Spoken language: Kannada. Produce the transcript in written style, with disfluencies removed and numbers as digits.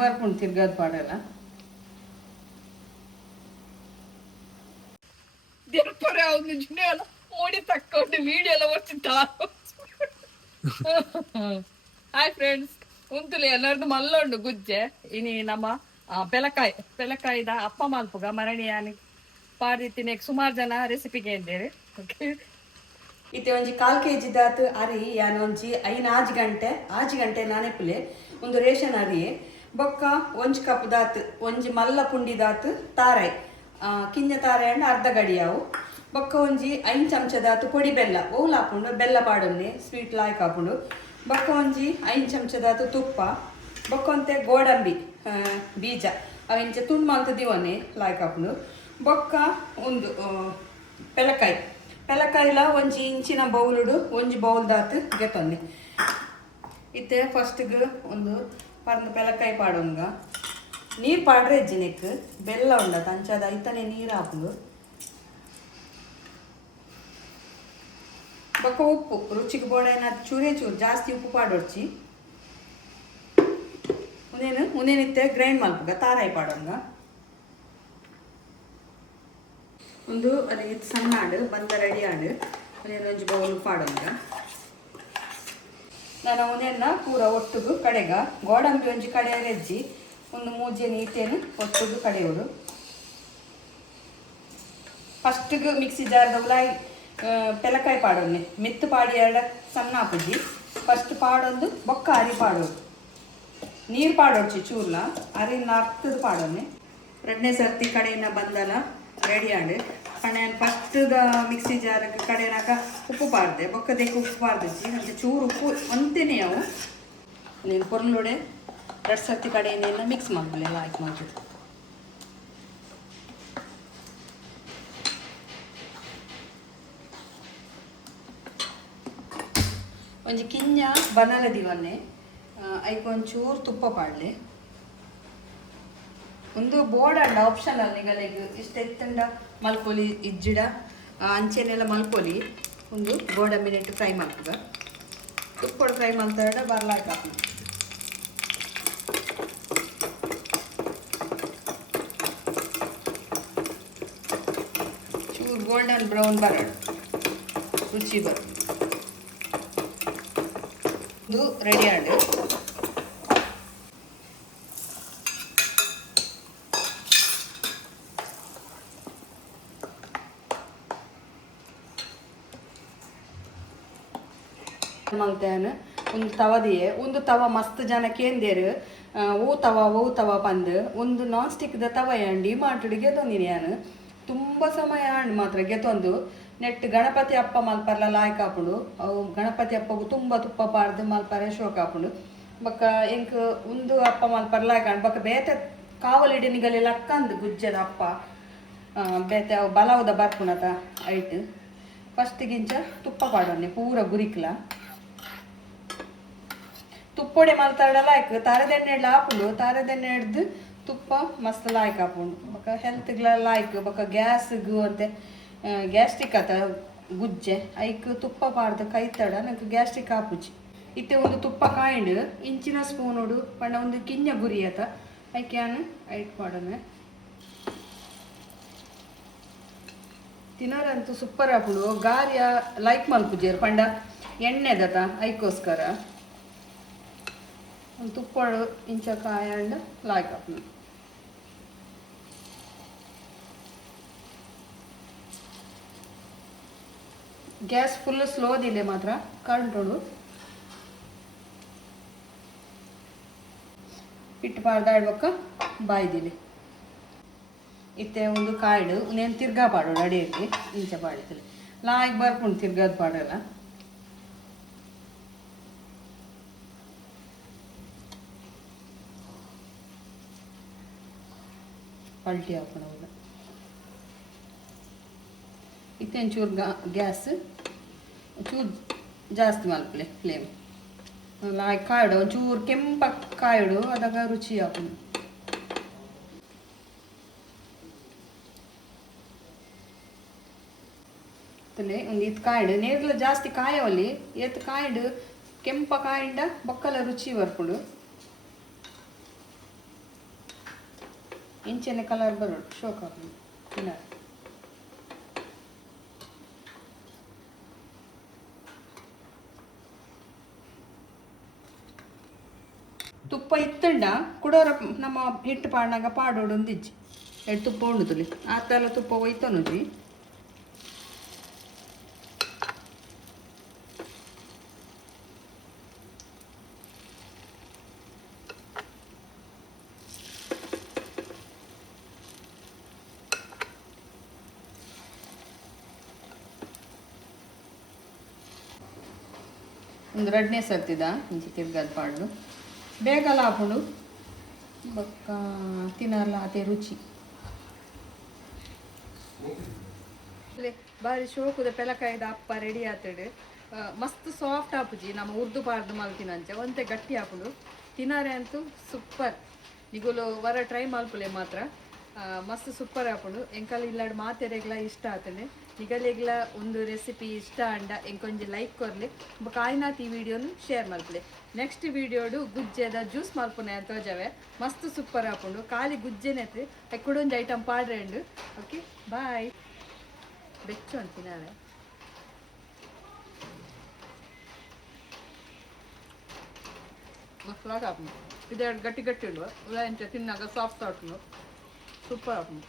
ಬರ್ಕೊಂಡು ತಿರ್ಗದ್ ಪಾಡಲ್ಲ ದೇವರ ಅವ್ನು ಜುನಿಯಲ್ಲ ಓಡಿ ತಕ್ಕೊಂಡು ವಿಡಿಯೋ ಎಲ್ಲ ಓಡ್ತಿದ್ದ. ಹಾಯ್ ಫ್ರೆಂಡ್ಸ್, ಉಂತುಲಿ ಎಲ್ಲರದು ಮಲ್ಲೊಂಡು ಗುಜ್ಜೆ ಇನಿ ನಮ್ಮ ಪೆಲಕಾಯಿದ ಅಪ್ಪ ಮಲ್ಪುಗ ಮರಣಿಯಾನಿ ಪಾಡಿತಿನ ಸುಮಾರು ಜನ ರೆಸಿಪಿಗೆ ಇದ್ದೇವೆ. ಇತ್ತೆ ಒಂಜಿ 1/4 kg ದಾತು ಅರಿ ಯಾನ್ ಒಂಜಿ 5 ಗಂಟೆ ನಾನೆಪ್ಪುಲೆ ಒಂದು ರೇಷನ್ ಅರಿ ಬೊಕ್ಕ 1 ಕಪ್ ದಾತು ಒಂಜಿ ಮಲ್ಲ ಪುಂಡಿ ದಾತು ತಾರಾಯ್ ಕಿಂಜ ತಾರಾಯ್ ಅಂಡ್ ಅರ್ಧ ಗಡಿಯಾವು ಬೊಕ್ಕ ಒಂಜಿ 5 ಚಮಚ ದಾತು ಪೊಡಿ ಬೆಲ್ಲ ಓಲ್ ಹಾಕೊಂಡು ಬೆಲ್ಲ ಪಾಡೊನ್ನೆ ಸ್ವೀಟ್ ಲಾಯ್ಕ್ ಹಾಕೊಂಡು ಬೊಕ್ಕ ಒಂಜಿ 5 ಚಮಚ ದಾತು ತುಪ್ಪ ಬೊಕ್ಕ ಒಂತೆ ಗೋಡಂಬಿ ಬೀಜ ಅವೆಂಚ ತುಂಡು ಮಲ್ತು ದಿವನೆ ಲಾಯ್ಕ್ ಹಾಕೊಂಡು ಬೊಕ್ಕ ಒಂದು ಪೆಲಕಾಯಿಲ ಒಂಜಿ ಇಂಚಿನ ಬೌಲುಡು ಒಂಜಿ ಬೌಲ್ ದಾತು ಗೆತ್ತೊಂದೆ ಇತ್ತೆ ಫಸ್ಟ್ಗೆ ಒಂದು ಪರ್ನ ಪೆಲಕಾಯಿ ಪಾಡೋಂಗ ನೀರು ಪಾಡ್ರೆ ಹೆಜ್ಜಿನೆಕ್ ಬೆಲ್ಲ ಉಂಡತ ಅಂಚಾದ ಐತನೆ ನೀರು ಹಾಕುದು ಬೊಕ್ಕ ಉಪ್ಪು ರುಚಿಗೆ ಬೋಡೇನ ಚೂರೇ ಚೂರು ಜಾಸ್ತಿ ಉಪ್ಪು ಪಾಡೋಡ್ಚಿ ಉನೇನಿತ್ತೆ ಗ್ರೈಂಡ್ ಮಲ್ಪುಗ ತಾರಾಯಿ ಪಾಡೋಂಗ ಒಂದು ಅದು ಸಣ್ಣ ಆಡು ಬಂದ ರೆಡಿ ಆಡು ಉನೇನು ಒಂಜಿ ಬೌಲ್ ಪಾಡೋಂಗ ನಾನು ಉನೇನ ಪೂರ ಒಟ್ಟುಗು ಕಡೆಗ ಗೋಡಂಬಿ ಒಂಜಿ ಕಡೆ ಹೆಜ್ಜಿ ಒಂದು ಮೂಜೆ ನೀಟೇನು ಒಟ್ಟುಗು ಕಡೆಯೋಡು ಫಸ್ಟ್ಗೆ ಮಿಕ್ಸಿ ಜಾರ್ದ ಉಲಾಯಿ ಪೆಲಕಾಯಿ ಪಾಡೋನೆ ಮೆತ್ತು ಪಾಡಿ ಎರಡು ಸಣ್ಣ ಹಾಪುಜಿ ಫಸ್ಟ್ ಪಾಡೊಂದು ಬೊಕ್ಕ ಅರಿ ಪಾಡೋದು ನೀರು ಪಾಡೋಡ್ಚಿ ಚೂರ್ಲ ಅರಿ ನಾರ್ತದು ಪಾಡೋನೆ 2ನೇ ಸರ್ತಿ ಕಡೆಯಿಂದ ಬಂದಲ್ಲ ರೆಡಿ ಆಡು ಕಣೆ ಫಸ್ಟ್ದ ಮಿಕ್ಸಿ ಜಾರಕ್ಕೆ ಕಡೆನಾಗ ಉಪ್ಪು ಪಾಡ್ದೆ ಬೊಕ್ಕದಕ್ಕೆ ಉಪ್ಪು ಪಾಡ್ದಿಚ್ಚಿ ಅಂದರೆ ಚೂರು ಉಪ್ಪು ಅಂತೆಯೇ ಅವು ನೀನು ಪೊರ್ಲೊಡೆ 2 ಸರ್ತಿ ಕಡೆಯಿಂದ ಮಿಕ್ಸ್ ಮಾಡಲಿಲ್ಲ ಆಯ್ತು ಮಾಡ್ತಿದ್ದು ಒಂಜಿ ಕಿಂಜ ಬನಲ ದಿವನ್ನೆ ಐಕೊಂಚೂರು ತುಪ್ಪ ಪಾಡಲೆ ಒಂದು ಬೋರ್ಡ್ ಅಂಡ ಆಪ್ಷನಲ್ ನಿಗಲೆಗ್ ಇಷ್ಟ ಎತ್ತಂಡ ಮಲ್ಪೊಲಿ ಇಜ್ಜಿಡ ಅಂಚೆನೆಲ್ಲ ಮಲ್ಪೊಲಿ ಒಂದು ಗೋಡಂಬಿ ನೆಟ್ಟು ಫ್ರೈ ಮಾಡ್ತದ ತುಪ್ಪಡು ಫ್ರೈ ಮಾಡ್ತಾಡ ಬರ್ಲಾಕ ಚೂರು ಗೋಲ್ಡನ್ ಬ್ರೌನ್ ಬರಡು ರುಚಿ ಬರ ಇದು ರೆಡಿ ಆಡು ಮಲ್ತೇನು ಒಂದು ತವದಿಯೇ ಒಂದು ತವ ಮಸ್ತ್ ಜನ ಕೇಂದೇರು ಓ ತವ ಪಂದು ಒಂದು ನಾನ್ ಸ್ಟಿಕ್ದ ತವ ಅಂಡಿ ಮಾಟುಡು ಗೆತೊಂದಿನಿ ನಾನು ತುಂಬ ಸಮಯ ಹಣ್ಣು ಮಾತ್ರ ಗೆತೊಂದು ನೆಟ್ ಗಣಪತಿ ಅಪ್ಪ ಮಲ್ಪರ್ಲ ಲಾಯ್ಕ್ ಹಾಪುಂಡು ಅವು ಗಣಪತಿ ಅಪ್ಪಗೂ ತುಂಬ ತುಪ್ಪ ಪಾಡ್ದು ಮಲ್ಪರೆ ಶೋಕ್ ಹಾಪುಂಡು ಬೊಕ್ಕ ಎಂಕ್ ಒಂದು ಅಪ್ಪ ಮಲ್ಪರ್ ಲಾಯ್ಕ್ ಹಾಂಡು ಬೊಕ್ಕ ಬೇತೆ ಕಾವಲಿಡಿನಿಗಲಿ ಲಕ್ಕಂದು ಗುಜ್ಜದ ಅಪ್ಪ ಬೇತೆ ಅವು ಬಲವದ ಬರ್ಪುಣತ ಐಟ್ ಫಸ್ಟಿಗಿಂಚ ತುಪ್ಪ ಪಾಡೋನೆ ಪೂರ ಗುರಿಕ್ಲ ತುಪ್ಪೊಡೆ ಮಲ್ತಾಡ ಲಾಯ್ಕ್ ತಾರದೆಣ್ಣೆ ಹಾಪುಂಡು ತಾರದೆಣ್ಣೆ ಹಿಡ್ದು ತುಪ್ಪ ಮಸ್ತ್ ಲಾಯ್ಕ್ ಹಾಪುಂಡು ಬೊಕ್ಕ ಹೆಲ್ತ್ಗ್ಲ ಲಾಯ್ಕ್ ಬೊಕ್ಕ ಗ್ಯಾಸ್ಗೂ ಅಂತೆ ಗ್ಯಾಸ್ಟ್ರಿಕ್ ಆತ ಗುಜ್ಜೆ ಐಕ್ ತುಪ್ಪ ಪಾಡ್ದು ಕೈತಡ ನಂಗೆ ಗ್ಯಾಸ್ಟ್ರಿಕ್ ಹಾಪುಜಿ ಇತ್ತೆ ಒಂದು ತುಪ್ಪ ಕಾಯಿಂಡು ಇಂಚಿನ ಸ್ಪೂನೋಡು ಪಂಡ ಒಂದು ಕಿಂಜ ಗುರಿ ಆತ ಐಕ್ಯಾನು ಐಟ್ ಪಾಡೋನೆ ತಿನ್ನೋರಂತೂ ಸೂಪರ್ ಹಾಪುಂಡು ಗಾರ್ಯ ಲೈಕ್ ಮಲ್ಪುಜೇರು ಪಂಡ ಎಣ್ಣೆದತ ಐಕೋಸ್ಕರ ಒಂದು ತುಪ್ಪಡು ಇಂಚ ಕಾಯಂಡು ಲಾಯ್ಕ್ ಹಾಪುಂಡು ಗ್ಯಾಸ್ ಫುಲ್ ಸ್ಲೋದಿಲ್ಲ ಮಾತ್ರ ಕಂಟ್ರೋಲು ಹಿಟ್ಟು ಪಾಡ್ದಾಡ್ಬೇಕ ಬಾಯ್ದಿಲಿ ಇತ್ತೆ ಒಂದು ಕಾಯ್ಡು ನೇನು ತಿರ್ಗಾ ಪಾಡೋಡು ಅಡಿಯಕ್ಕೆ ಇಂಚ ಪಾಡಿದಲ್ಲಿ ಲಾಯ್ಕ್ ಬರ್ಕೊಂಡು ತಿರ್ಗಾದ ಪಾಡಲ್ಲ ಪಲ್ಟಿ ಹಾಕೋಣ ಇತ್ತೇನು ಚೂರು ಗ್ಯಾಸ್ ಚೂರು ಜಾಸ್ತಿ ಮಲ್ಪಲೆ ಫ್ಲೇಮ್ ಕಾಯಿಡು ಒಂಚೂರು ಕೆಂಪ ಕಾಯಿಡು ಅದಾಗ ರುಚಿ ಹಾಕೊಂಡು ಒಂದು ಇದು ಕಾಯಿಡು ನೇರ್ಲ ಜಾಸ್ತಿ ಕಾಯವಲ್ಲಿ ಎತ್ತು ಕಾಯಿಡು ಕೆಂಪ ಕಾಯಿಂಡ ಬೊಕ್ಕಲ ರುಚಿ ಬರ್ಪುಡು ಇಂಚೆನೆ ಕಲರ್ ಬರೋಡು ಶೋಕ್ ಹಾಕೊಂಡು ತಿನ್ನೋದು. ತುಪ್ಪ ಇತ್ತಂಡ ಕುಡೋರ ನಮ್ಮ ಹಿಟ್ಟು ಪಾಡ್ನಾಗ ಪಾಡೋಡು ಒಂದಿಜ್ಜಿ ಎರಡು ತುಪ್ಪ ಉಂಡುತ್ತಲಿ ಆತೆಲ್ಲ ತುಪ್ಪ ಒಯ್ತಾನುಜಿ. ಒಂದು ರಡ್ನೇ ಸರ್ತಿದ ಇಂಚಿ ತಿರ್ಗದ ಪಾಡು ಬೇಗಲ್ಲ ಹಾಕೊಂಡು ಬಕ್ಕ ತಿನ್ನಲ್ಲ ಅದೇ ರುಚಿ. ಬಾರಿ ಶೋಕುದ ಪೆಲಕಾಯ್ದ ಅಪ್ಪ ರೆಡಿ ಆತಡು. ಮಸ್ತ್ ಸಾಫ್ಟ್ ಆಪುಜಿ ನಮ್ಮ ಉರ್ದು ಪಾಡ್ದು ಮಲ್ತಿನಂಚೆ ಒಂತೆ ಗಟ್ಟಿ ಹಾಪುಡು ತಿನ್ನಾರೆ ಅಂತೂ ಸೂಪರ್. ನಿಗುಲು ವರ ಟ್ರೈ ಮಲ್ಪುಲೆ ಮಾತ್ರ ಮಸ್ತ್ ಸೂಪರ್ ಹಾಪುಂಡು. ಎಂಕಲ್ ಇಲ್ಲಾಡ್ ಮಾತೆರೆಗ್ಲ ಇಷ್ಟ ಆತನೆ ನಿಗಲೆಗ್ಲ ಒಂದು ರೆಸಿಪಿ ಇಷ್ಟ ಅಂಡ ಎಂಕೊಂಜಿ ಲೈಕ್ ಕೊರ್ಲಿ ಕಾಯ್ನಾತ್ ಈ ವಿಡಿಯೋನು ಶೇರ್ ಮಲ್ಪಲೆ. ನೆಕ್ಸ್ಟ್ ವಿಡಿಯೋಡು ಗುಜ್ಜೆದ ಜ್ಯೂಸ್ ಮಲ್ಪುನೆ ಅಂತ ತೋಜವೆ ಮಸ್ತ್ ಸೂಪರ್ ಹಾಪುಂಡು ಖಾಲಿ ಗುಜ್ಜೆನೆತ್ ಎಕ್ಕಡೊಂದು ಐಟಮ್ ಪಾಡ್ರೆಂಡು. Okay bye. ಬೆಚ್ಚು ಅಂತಿನಾರೆ ಮಸ್ತ್ ಹಾಪುಂಡು ಇದೆರಡು ಗಟ್ಟಿ ಗಟ್ಟಿ ಉಂಡು ಉಲ್ಲ ಎಂಚ ತಿನ್ನಾಗ ಸಾಫ್ಟ್ ಉಂಡು ಸೂಪರ್ ಹಾಪುಂಡು.